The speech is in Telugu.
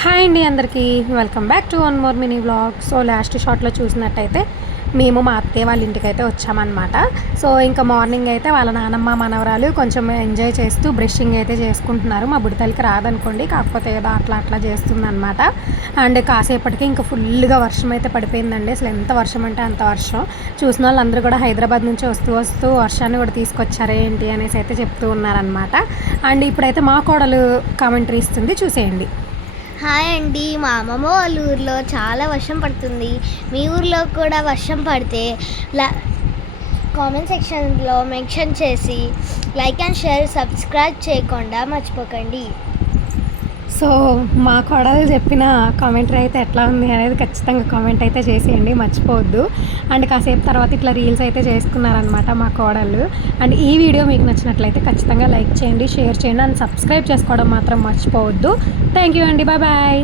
హాయ్ అండి అందరికీ welcome back to one more mini vlog. So last షాట్లో చూసినట్టయితే మేము మా అత్తయ్య వాళ్ళ ఇంటికి అయితే వచ్చామన్నమాట. సో ఇంకా మార్నింగ్ అయితే వాళ్ళ నానమ్మ మనవరాలు కొంచెం ఎంజాయ్ చేస్తూ బ్రషింగ్ అయితే చేసుకుంటున్నారు. మా బుడతలకి రాదనుకోండి, కాకపోతే ఏదో అట్లా చేస్తుందన్నమాట. అండ్ కాసేపటికి ఇంకా ఫుల్గా వర్షం అయితే పడిపోయిందండి. అసలు ఎంత వర్షం అంటే అంత వర్షం. చూసిన వాళ్ళందరూ కూడా హైదరాబాద్ నుంచి వస్తూ వర్షాన్ని కూడా తీసుకొచ్చారే ఏంటి అనేసి అయితే చెప్తూ ఉన్నారనమాట. అండ్ ఇప్పుడైతే మా కోడలు కామెంటరీ ఇస్తుంది, చూసేయండి. హాయ్ అండి, మా అమ్మమ్మ వాళ్ళ ఊర్లో చాలా వర్షం పడుతుంది. మీ ఊర్లో కూడా వర్షం పడితే కామెంట్ సెక్షన్లో మెన్షన్ చేసి లైక్ అండ్ షేర్ సబ్స్క్రైబ్ చేయకుండా మర్చిపోకండి. సో మా కోడలు చెప్పిన కామెంటరీ అయితే ఎట్లా ఉంది అనేది ఖచ్చితంగా కామెంట్ అయితే చేసేయండి, మర్చిపోవద్దు. అండ్ కాసేపు తర్వాత ఇట్లా రీల్స్ అయితే చేసుకున్నారనమాట మా కోడళ్ళు. అండ్ ఈ వీడియో మీకు నచ్చినట్లయితే ఖచ్చితంగా లైక్ చేయండి, షేర్ చేయండి అండ్ సబ్స్క్రైబ్ చేసుకోవడం మాత్రం మర్చిపోవద్దు. థ్యాంక్ యూ అండి, బాయ్ బాయ్.